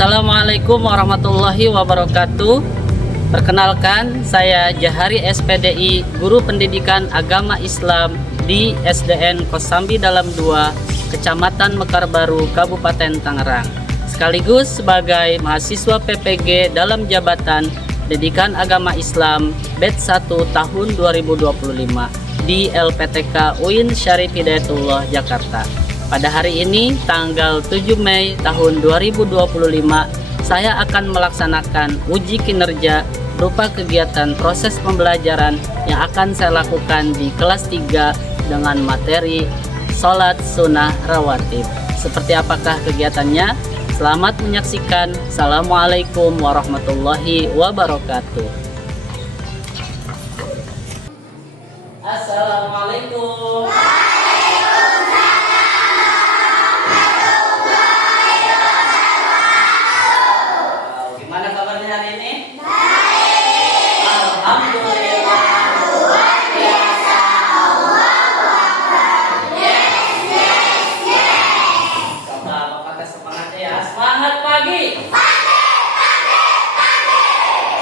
Assalamualaikum warahmatullahi wabarakatuh. Perkenalkan, saya Jahari SPDI, Guru Pendidikan Agama Islam di SDN Kosambi Dalam 2, Kecamatan Mekar Baru, Kabupaten Tangerang. Sekaligus sebagai mahasiswa PPG dalam jabatan Pendidikan Agama Islam Batch 1 tahun 2025 di LPTK UIN Syarif Hidayatullah Jakarta. Pada hari ini, tanggal 7 Mei tahun 2025, saya akan melaksanakan uji kinerja berupa kegiatan proses pembelajaran yang akan saya lakukan di kelas 3 dengan materi Sholat Sunnah Rawatib. Seperti apakah kegiatannya? Selamat menyaksikan. Assalamualaikum warahmatullahi wabarakatuh. Assalamualaikum.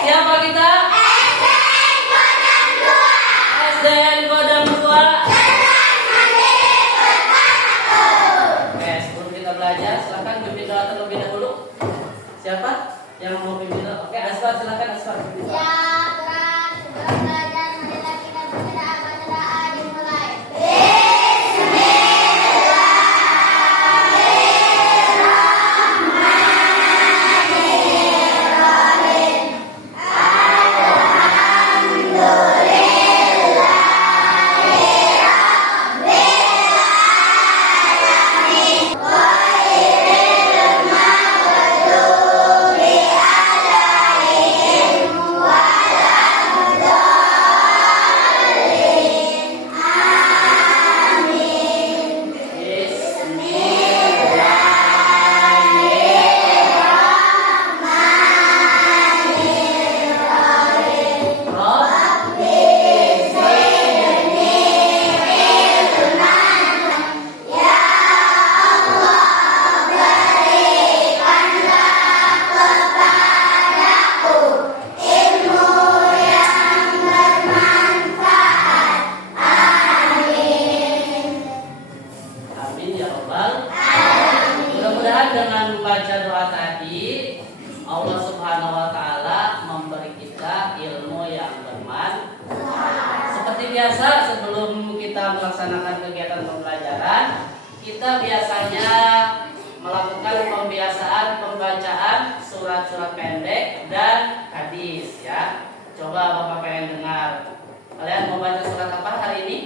Siapa kita? SDN Kodam 2. Oke, sebelum kita belajar, silakan pimpin doa terlebih dahulu. Siapa yang mau pimpin doa? Oke, Asfar, silakan Asfar pimpin doa. Sebelum belajar, marilah kita berdoa. Doa dimulai. Mudah-mudahan dengan membaca doa tadi, Allah Subhanahu wa Ta'ala memberi kita ilmu yang bermanfaat. Seperti biasa, sebelum kita melaksanakan kegiatan pembelajaran, kita biasanya melakukan pembiasaan pembacaan surat-surat pendek dan hadis, ya. Coba Bapak pengen dengar. Kalian mau baca surat apa hari ini?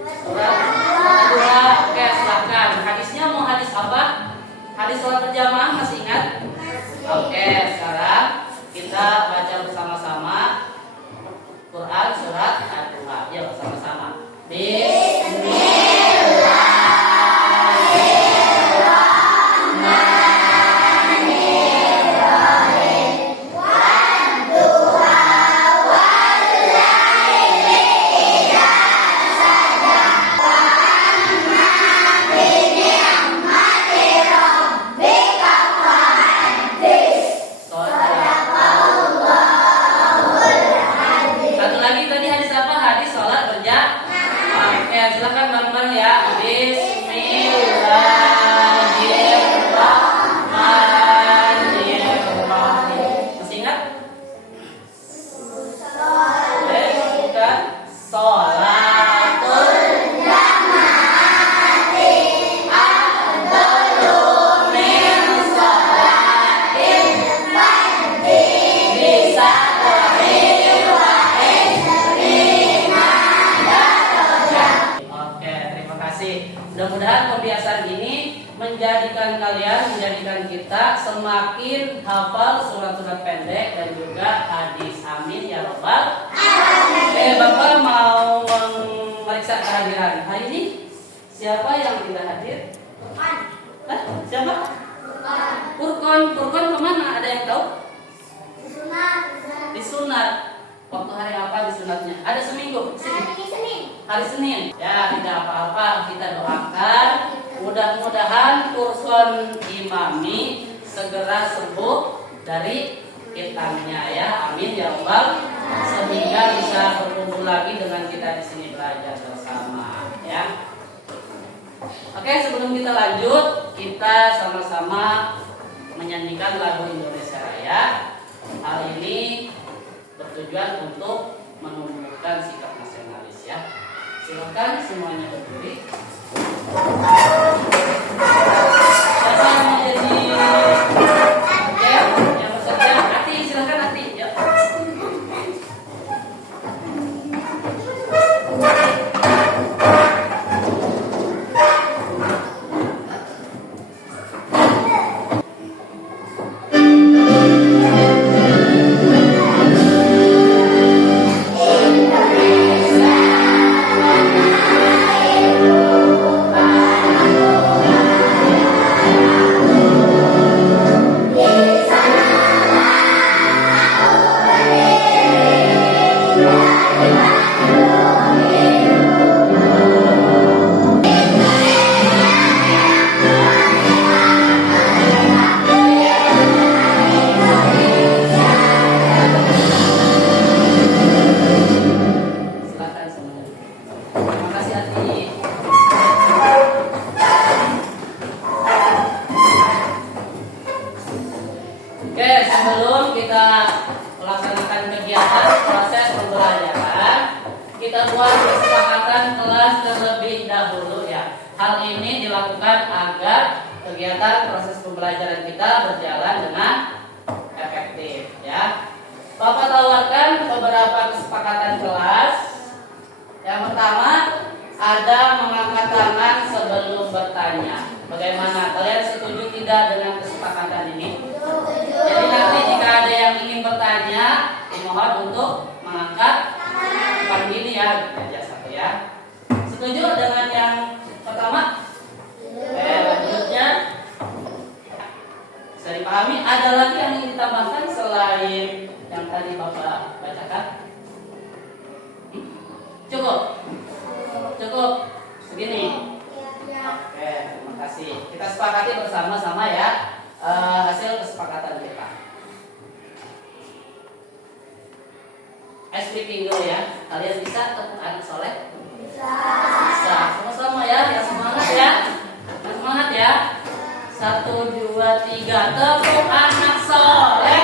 Surat kedua. Oke, silakan. Hadisnya mau hadis apa? Hadis sholat berjamaah masih ingat? Oke, sekarang kita baca bersama-sama Quran surat Ad-Duha. Yuk, sama-sama. Silakan bareng-bareng ya. Bismillahirrahmanirrahim. Masih ingat? Bukan. Sholatul jamaati afdalu min sholatil fardhi bisa Mudah-mudahan pembiasaan ini menjadikan kita semakin hafal surat-surat pendek dan juga hadis. Amin ya Rabbal alamin. Bapak mau memeriksa kehadiran hari ini. Siapa yang tidak hadir? Siapa? Furqan kemana? Ada yang tahu? Disunat. Waktu hari apa disunatnya? Ada seminggu. Hari Senin. Ya, tidak apa-apa, kita doakan mudah-mudahan Furqan Imami segera sembuh dari hitamnya ya. Amin ya Allah. Sehingga bisa berkumpul lagi dengan kita di sini belajar bersama ya. Oke, sebelum kita lanjut, kita sama-sama menyanyikan lagu Indonesia Raya. Hal ini bertujuan untuk menumbuhkan sikap nasionalis ya. Silakan semuanya berdiri. Siapa yang mau jadi oke, yang bersedia? Ati, silakan Ati. Ya. Silakan semuanya. Terima kasih Ati. Oke, sebelum kita melaksanakan kegiatan proses pembelajaran, kita buat kesepakatan kelas terlebih dahulu ya. Hal ini dilakukan agar kegiatan proses pembelajaran kita berjalan dengan efektif ya. Bapak tawarkan beberapa kesepakatan kelas. Yang pertama, ada mengangkat tangan sebelum bertanya. Bagaimana? Kalian setuju tidak dengan kesepakatan ini? Jadi nanti jika ada yang ingin bertanya, dimohon untuk mengangkat bukan gini ya, aja satu ya. Setuju dengan yang pertama? Oke, lanjutnya bisa dipahami. Ada lagi yang ingin ditambahkan selain yang tadi Bapak bacakan? Cukup? Cukup? Segini? Oke, terima kasih. Kita sepakati bersama-sama ya hasil kesepakatan kita. Speaking dulu ya. Kalian bisa tepuk anak soleh? Bisa. Sama-sama ya, yang semangat ya. Yang semangat ya. 1, 2, 3. Tepuk anak soleh.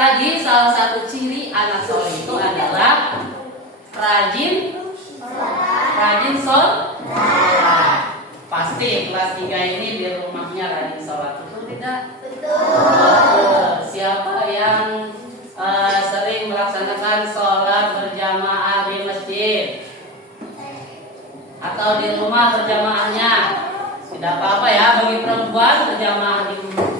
Tadi salah satu ciri anak soleh itu adalah rajin sholat. Pasti kelas 3 ini di rumahnya rajin sholat, betul tidak? Betul. Siapa yang sering melaksanakan sholat berjamaah di masjid atau di rumah berjamaahnya? Tidak apa-apa ya, bagi perempuan berjamaah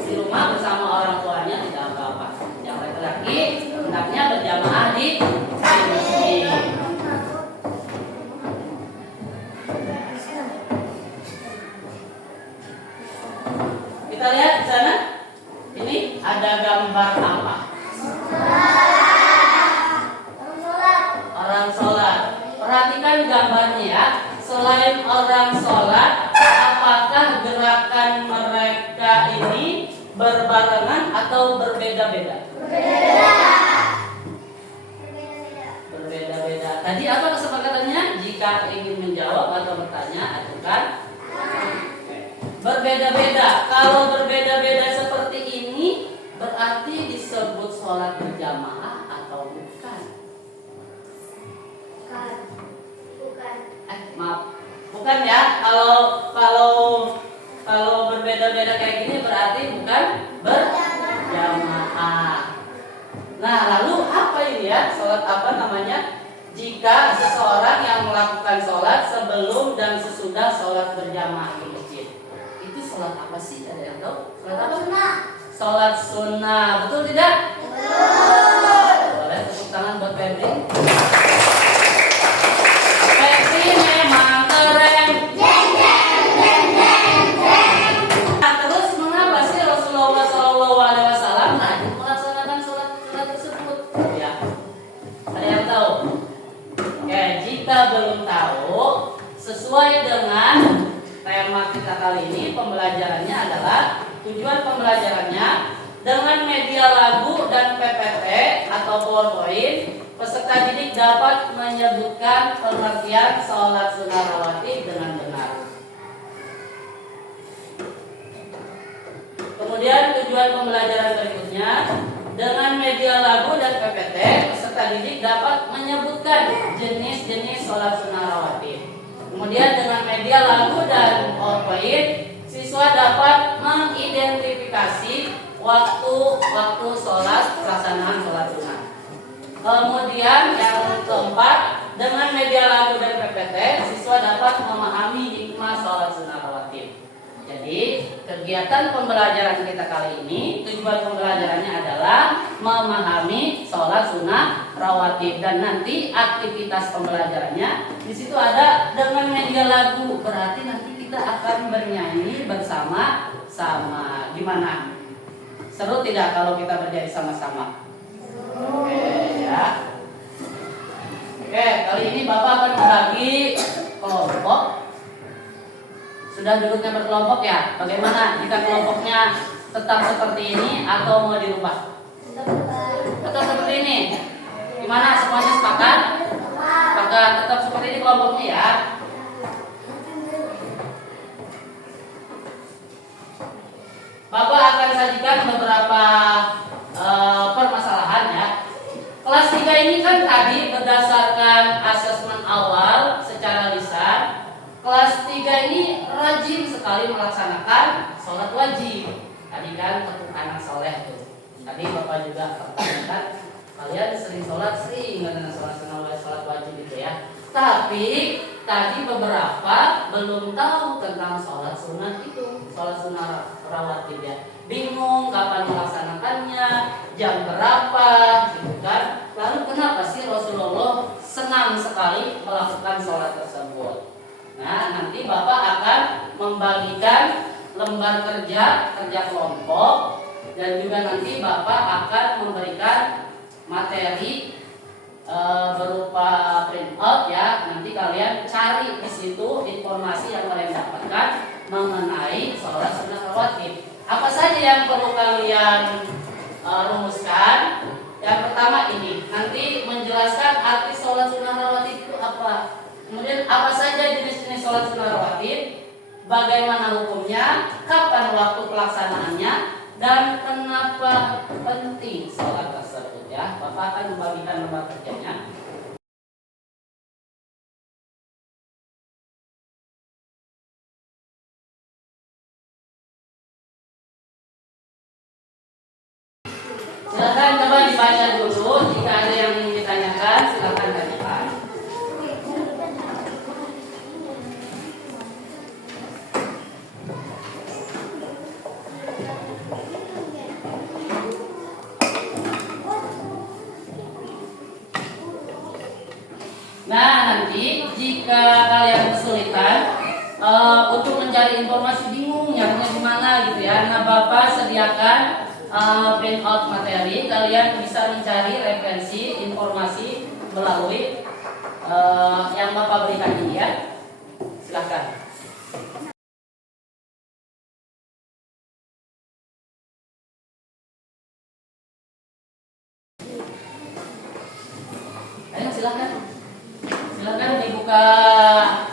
di rumah bersama orang tuanya tidak apa-apa. Yang laki-laki hendaknya berjamaah di masjid. Kita lihat di sana. Ini ada gambar apa? Orang sholat. Perhatikan gambarnya ya. Selain orang sholat, apakah gerakan mereka ini berbarengan atau berbeda-beda? Berbeda-beda. Tadi apa kesepakatannya? Jika ingin menjawab atau bertanya, ajukan berbeda-beda. Kalau berbeda-beda seperti ini, berarti disebut sholat berjamaah atau bukan? Maaf, bukan ya. Kalau berbeda-beda kayak gini berarti bukan berjamaah. Nah, lalu apa ini ya? Sholat apa namanya? Jika seseorang yang melakukan sholat sebelum dan sesudah sholat berjamaah di masjid, itu sholat apa sih? Ada yang tahu? Sholat apa? Sholat sunnah, betul tidak? Betul. Boleh tepuk tangan buat Febri. Febri memang keren. Nah, terus mengapa sih Rasulullah SAW dengan tema kita kali ini, pembelajarannya adalah tujuan pembelajarannya dengan media lagu dan PPT atau PowerPoint, peserta didik dapat menyebutkan pengertian sholat sunnah rawatib dengan benar. Kemudian tujuan pembelajaran berikutnya, dengan media lagu dan PPT, peserta didik dapat menyebutkan jenis-jenis sholat sunnah rawatib. Kemudian dengan media lagu dan PowerPoint, siswa dapat mengidentifikasi waktu pelaksanaan sholat sunnah. Kemudian yang keempat, dengan media lagu dan PPT, siswa dapat memahami hikmah sholat sunnah rawatib. Jadi kegiatan pembelajaran kita kali ini, tujuan pembelajarannya adalah memahami sholat sunnah rawatib, dan nanti aktivitas pembelajarannya di situ ada dengan media lagu, berarti nanti kita akan bernyanyi bersama-sama. Gimana? Seru tidak kalau kita bernyanyi sama-sama? Oke ya. Oke, kali ini Bapak akan membagi kelompok. Sudah duduknya berkelompok ya? Bagaimana jika kelompoknya tetap seperti ini atau mau dirubah? Tetap seperti ini. Gimana, semuanya sepakat? Sepakat, tetap seperti ini kelompoknya ya. Bapak akan sajikan beberapa permasalahan ya. Kelas 3 ini kan tadi berdasarkan asesmen awal secara lisan. Kelas 3 ini rajin sekali melaksanakan sholat wajib. Tadi kan tepuk anak soleh tuh. Tadi Bapak juga pertanyakan, kalian sering sholat, sering nggak sholat wajib itu ya. Tapi tadi beberapa belum tahu tentang sholat sunnah itu, sholat sunnah rawatib ya. Bingung kapan melaksanakannya, jam berapa, gitu kan. Lalu kenapa sih Rasulullah senang sekali melakukan sholat tersebut? Nah, nanti Bapak akan membagikan lembar kerja kelompok, dan juga nanti Bapak akan memberikan materi berupa printout ya. Nanti kalian cari di situ informasi yang kalian dapatkan mengenai sholat sunnah rawatib. Apa saja yang perlu kalian rumuskan? Yang pertama ini, nanti menjelaskan arti sholat sunnah rawatib itu apa. Kemudian apa saja jenis-jenis sholat sunnah rawatib, bagaimana hukumnya, kapan waktu pelaksanaannya, dan kenapa penting sholat tersebut ya. Bapak akan membagikan lembar kerjanya. Silakan coba dibaca dulu, jika ada yang ingin ditanyakan silakan tanyakan. Nah, nanti jika kalian kesulitan untuk mencari informasi, bingung nyarinya di mana gitu ya. Nah, Bapak sediakan printout materi, kalian bisa mencari referensi informasi melalui yang Bapak berikan ini ya. Silakan. Ayo silakan. Silakan dibuka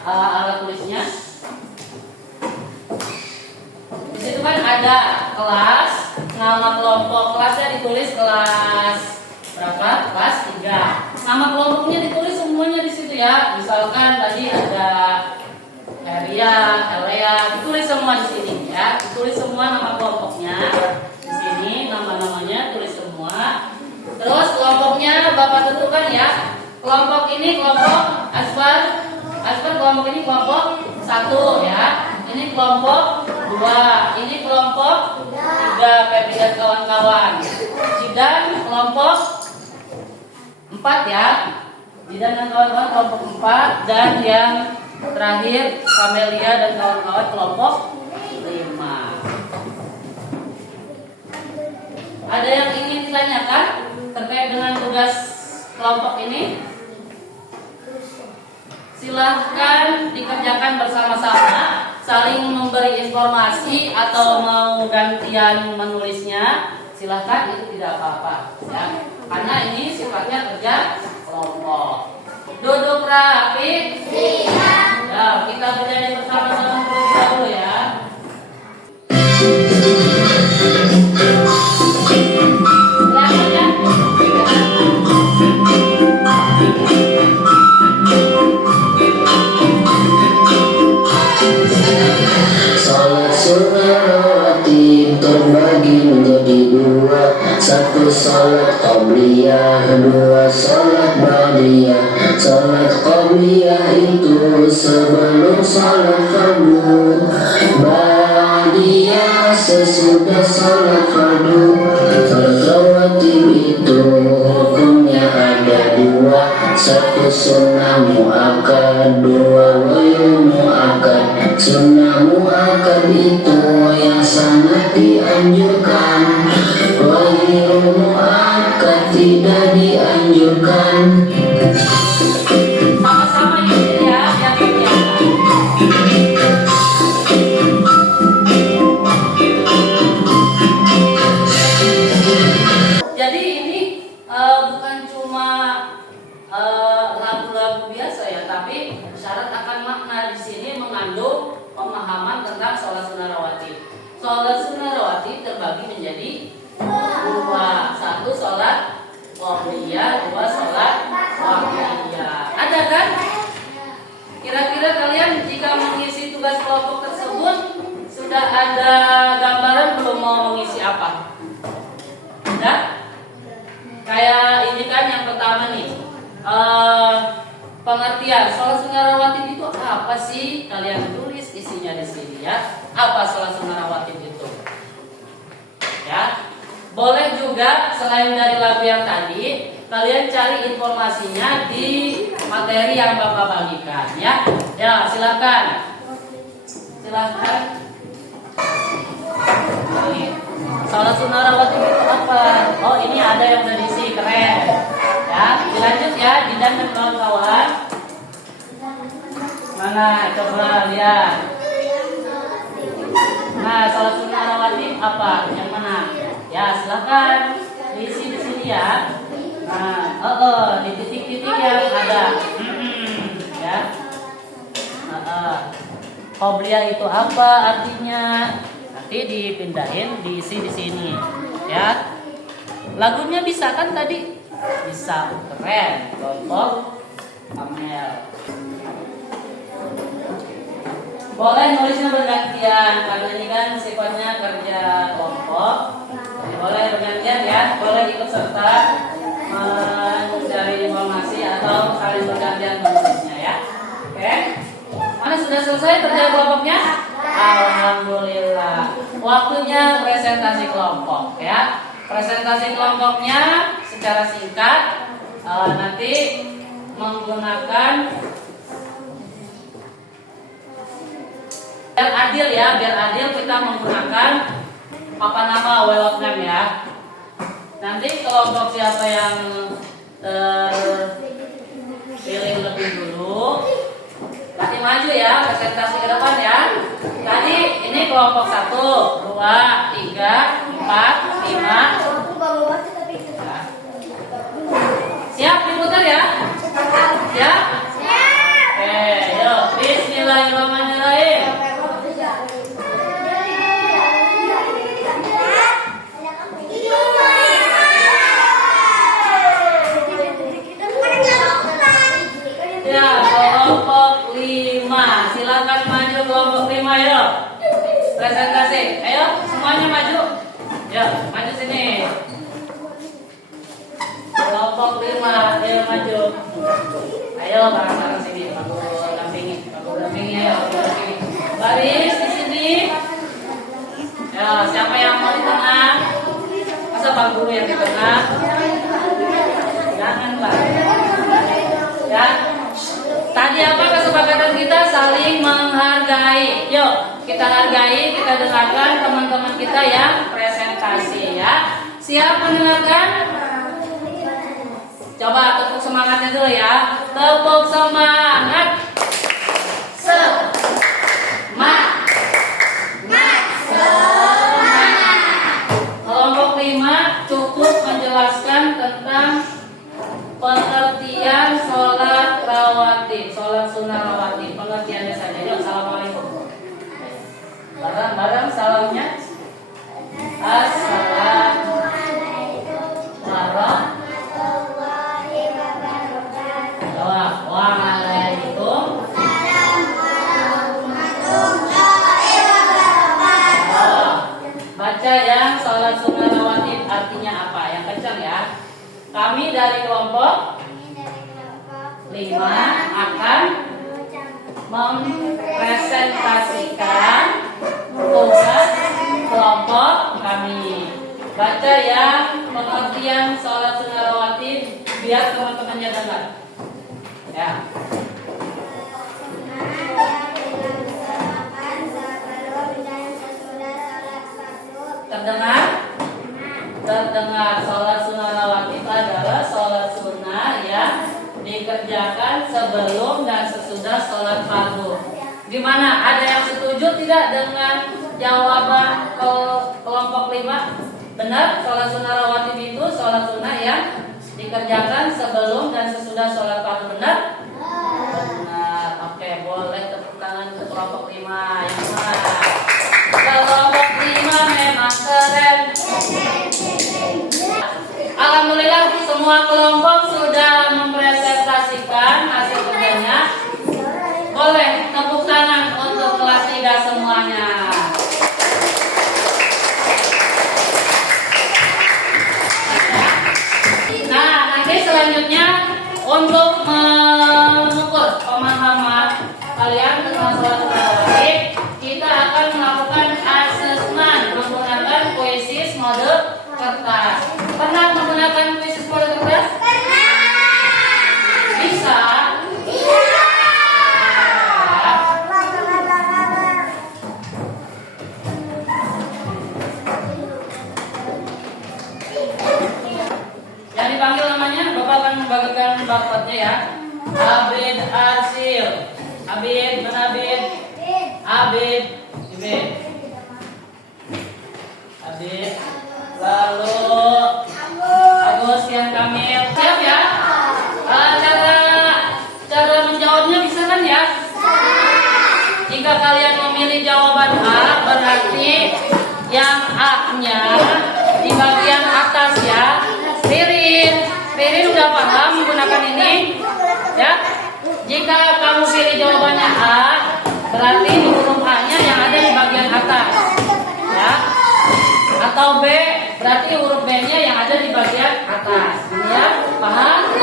alat tulisnya. Di situ kan ada kelas, nama kelompok kelasnya ditulis kelas berapa? Kelas 3. Nama kelompoknya ditulis semuanya di situ ya. Misalkan tadi ada Heria, Elea, ditulis semua di sini ya. Ditulis semua nama kelompoknya. Di sini nama-namanya tulis semua. Terus kelompoknya Bapak tentukan ya. Kelompok ini kelompok Asbar kelompok ini kelompok 1 ya. Ini kelompok 2, ini kelompok 3, Febri dan kawan-kawan. Jidan kelompok 4 ya. Jidan dan kawan-kawan kelompok 4, dan yang terakhir Kamelia dan kawan-kawan kelompok 5. Ada yang ingin ditanyakan terkait dengan tugas kelompok ini? silahkan dikerjakan bersama-sama, saling memberi informasi atau mau gantian menulisnya, silahkan, itu tidak apa-apa ya. Karena ini sifatnya kerja kelompok. Duduk rapi. Siap. Ya, kita bernyanyi bersama dalam kelompok dulu ya. Salat sunnah rawatib terbagi menjadi dua. Satu salat qabliyah, dua salat ba'diyah. Salat qabliyah itu sebelum salat fardu, ba'diyah sesudah salat fardu. Salat rawatib itu hukumnya ada dua. Satu sunnah muakkad, dua ghairu muakkad. Sunnah muakkad itu yang sangat dianjurkan, ghairu muakkad tidak dianjurkan. Sama-sama ini ya, yang dikerjakan. Jadi ini bukan cuma lagu-lagu biasa ya, tapi syarat akan makna di sini mengandung pemahaman tentang sholat sunnah rawatib. Sholat sunnah rawatib terbagi menjadi dua, satu sholat qabliyah, dua sholat ba'diyah. Ada kan? Kira-kira kalian jika mengisi tugas kelompok tersebut sudah ada gambaran belum mau mengisi apa? Ada? Kayak ini kan yang pertama nih, pengertian sholat sunnah rawatib itu apa sih? Kalian tulis isinya di sini ya. Apa sholat sunnah rawatib itu? Ya, boleh juga selain dari lagu yang tadi, kalian cari informasinya di materi yang Bapak bagikan ya. Ya, silakan. Silakan. Nih, sholat sunnah rawatib itu apa? Oh, ini ada yang udah diisi, keren. Ya, dilanjut ya, Didan dan kawan-kawan. Mana? Coba lihat. Nah, sholat sunnah rawatib apa? Yang mana? Ya, silakan diisi di sini ya. Nah, di titik-titik yang ada. Ya. Qobliyah itu apa artinya? Nanti dipindahin, diisi di sini. Ya. Lagunya bisa kan tadi? Bisa, keren. Kelompok Amel. Boleh nulisnya bergantian karena ini kan sifatnya kerja kelompok. Boleh bergantian ya, boleh ikut serta mencari informasi atau saling bergantian menulisnya ya. Oke. Mana sudah selesai kerja kelompoknya? Alhamdulillah. Waktunya presentasi kelompok ya. Presentasi kelompoknya secara singkat nanti menggunakan biar adil ya, biar adil kita menggunakan apa nama well of name ya. Nanti kelompok siapa yang terpilih lebih dulu nanti maju ya presentasi ke depan ya. Tadi ini kelompok 1, 2, 3, 4, 5. Siap diputar ya? Siap? Oke, yuk bismillahirrahmanirrahim. Ya, kelompok 5. Silakan maju kelompok 5 ya. Presentasi. Ayo, semuanya maju. Ya, maju sini. Kelompok 5, ayo maju. Ayo bareng-bareng sini. Aku dampingi. Ayo. Dampingi. Baris di sini. Ya, siapa yang mau di tengah? Masa Pak Guru yang di tengah? Janganlah. Ya. Tadi apa kesepakatan kita? Saling menghargai. Yuk, kita hargai, kita dengarkan teman-teman kita yang presentasi ya. Siap mendengarkan? Coba tepuk semangatnya dulu ya. Tepuk semangat. Kelompok 5 cukup menjelaskan tentang pengertian sholat rawatib, sholat sunnah rawatib. Pengertiannya saja. Yuk, assalamualaikum. Bareng-bareng salamnya. Assalamualaikum warahmatullahi wabarakatuh. Waalaikumsalam. Baca yang sholat sunnah rawatib artinya apa? Yang kencang ya. Kami dari kelompok 5 akan mempresentasikan tugas kelompok kami. Baca yang pengertian sholat sunnah rawatib biar teman-temannya dengar. Ya. Terdengar? Terdengar. Sholat sunnah rawatib adalah sholat sunnah yang dikerjakan sebelum dan sesudah sholat fardu. Gimana? Ada yang setuju tidak dengan jawaban kelompok 5? Benar? Sholat sunnah rawatib itu sholat sunnah yang dikerjakan sebelum dan sesudah sholat fardu. Benar? Benar. Oke, boleh tepuk tangan untuk kelompok 5. Yang mana? Kelompok 5 memang keren. Alhamdulillah semua kelompok sudah mempresentasikan hasil kerjanya. Boleh tepuk tangan untuk kelas 3 semuanya. Nah, nanti selanjutnya untuk mengukur pemahaman kalian tentang sholat rawatib, kita akan melakukan asesmen menggunakan kuisis mode kertas. Pernah menggunakan kuisis mode kertas? Pernah. Bisa? Bisa. Yang dipanggil namanya, Bapak akan membagikan barcode-nya ya. Abid Asil. Abid, mana Abid? Abid, Abid. Lalu Agustian Kamil. Siap ya? Cara menjawabnya bisa kan ya? Jika kalian memilih jawaban A, berarti yang A-nya di bagian atas ya. Ririn udah paham menggunakan ini? Ya? Jika kamu pilih jawabannya A, berarti huruf A-nya yang ada di bagian atas. Ya? Atau B, berarti huruf B-nya yang ada di bagian atas. Ya? Paham?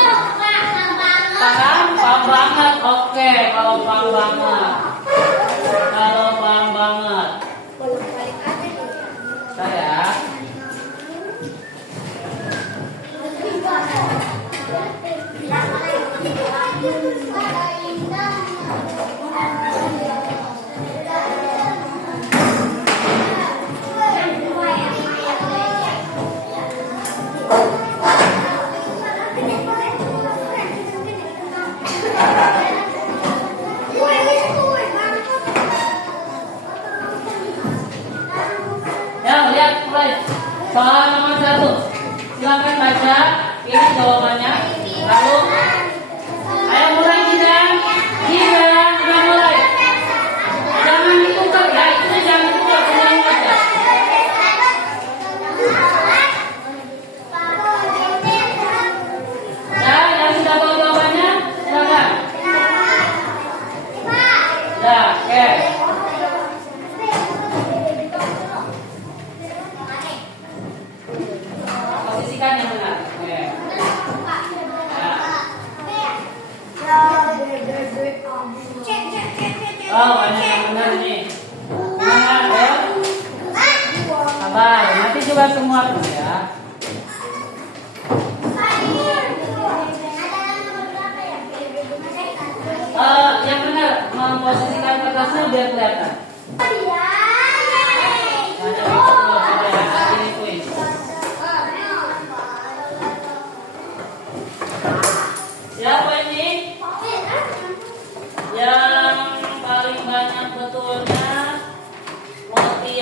Paham? Paham banget. Oke, kalau paham banget. Kalau paham banget. Saya soal nomor 1. Silakan baca, pilih jawabannya. Lalu, ayo mulai Jidan. Jidan, sudah mulai. Jangan ditukar ya, itu jangan ditukar, ulang aja. Ya, yang sudah tahu jawabannya, silakan. Ya, oke. Posisikan yang benar. Oke. Oh, banyak yang benar nih. Semangat ya. Sabar, nanti juga semua ya. Yang benar memposisikan kertasnya biar kelihatan.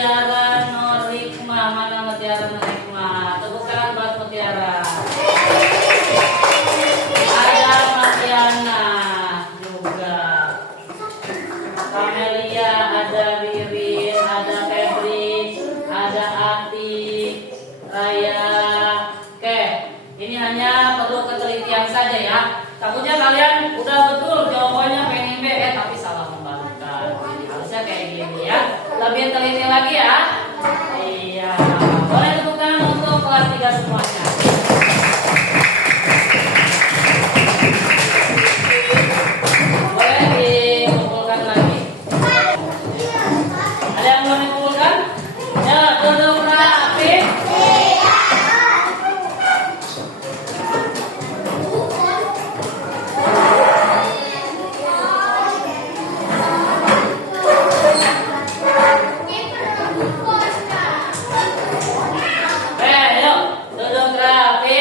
Mutiara Norikma. Mana Mutiara Norikma? Tepuk tangan buat Mutiara. Ada Mariana juga. Kamelia, ada Ririn, ada Febri, ada Ati, Raya. Oke, ini hanya perlu ketelitian saja ya. Takutnya kalian udah betul jawabannya pengen B, tapi salah membalikkan. Harusnya kayak gini ya. Lebih teliti lagi ya. Iya. Boleh tepuk tangan untuk kelas 3 semuanya. Boleh dikumpulkan lagi. Ada yang belum dikumpulkan? Ya, duduk rapi. Yuk, duduk rapi.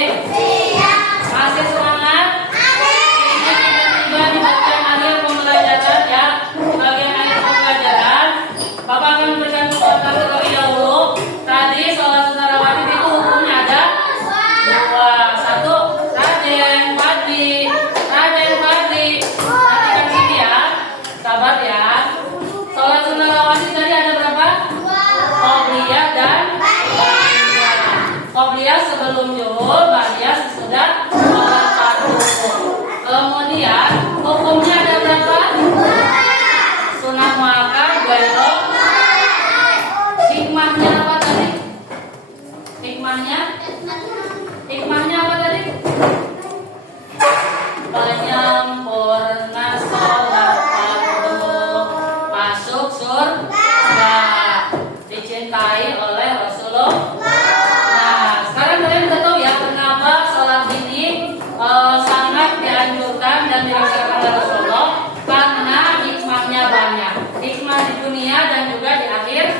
Masih semangat? Ini kita tiba di bagian akhir pembelajaran ya. Bagian akhir pembelajaran, Bapak akan memberikan kesempatan terlebih dahulu. Tadi sholat sunnah rawatib itu hukumnya ada dua. Satu, Raden Fadli. Raden Fadli. Perhatikan ini ya. Sabar ya. Sholat sunnah rawatib tadi ada berapa? Qobliyah dan ba'diyah. Qobliyah sebelum zuhur, ba'diyah sesudah sholat fardu. Kemudian hukumnya ada berapa? Sunat muakkad, belok. Hikmahnya apa tadi? Hikmahnya apa tadi? Penyempurna sholat fardu masuk surga, dicintai oleh Rasulullah. Nah, sekarang kalian udah tahu ya kenapa sholat ini sangat dianjurkan dan dilaksanakan oleh Rasulullah, karena hikmahnya banyak. Hikmah di dunia dan juga di akhirat.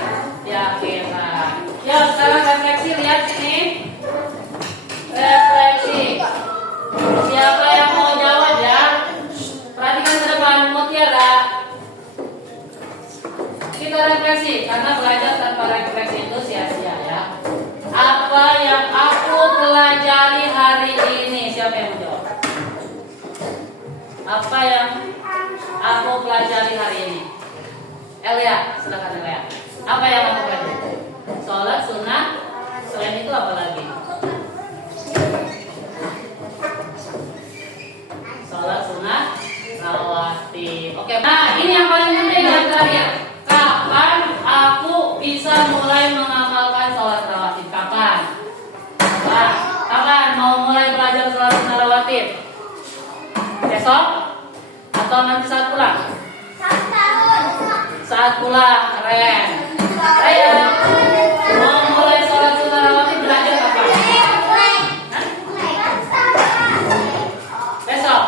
Ya, sekarang refleksi, lihat sini. Refleksi. Siapa yang mau jawab ya? Perhatikan ke depan, Mutiara. Kita refleksi, karena belajar tanpa refleksi itu sia-sia ya. Apa yang aku pelajari hari ini? Siapa yang mau jawab? Apa yang aku pelajari hari ini? Elia, silakan Elia. Apa yang kamu pelajari? Sholat sunnah. Selain itu apa lagi? Sholat sunnah rawatib. Oke. Nah, ini yang paling penting yang terakhir. Kapan aku bisa mulai mengamalkan sholat rawatib? Kapan? Kapan mau mulai belajar sholat sunnah rawatib? Besok? Atau nanti saat pulang? Saat pulang, keren. Raya, mau mulai sholat sunnah rawatib belajar kapan? Hah? Besok?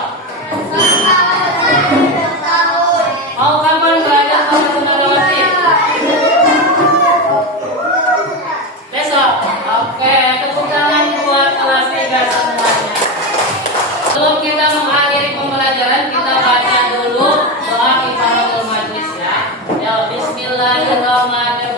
Mau kapan belajar sholat sunnah rawatib? Besok? Oke, tepuk tangan buat kelas 3 semuanya. Sebelum kita mengakhiri pembelajaran, kita baca dulu doa kifaratul majlis ya. Ya, bismillahirrahmanirrahim.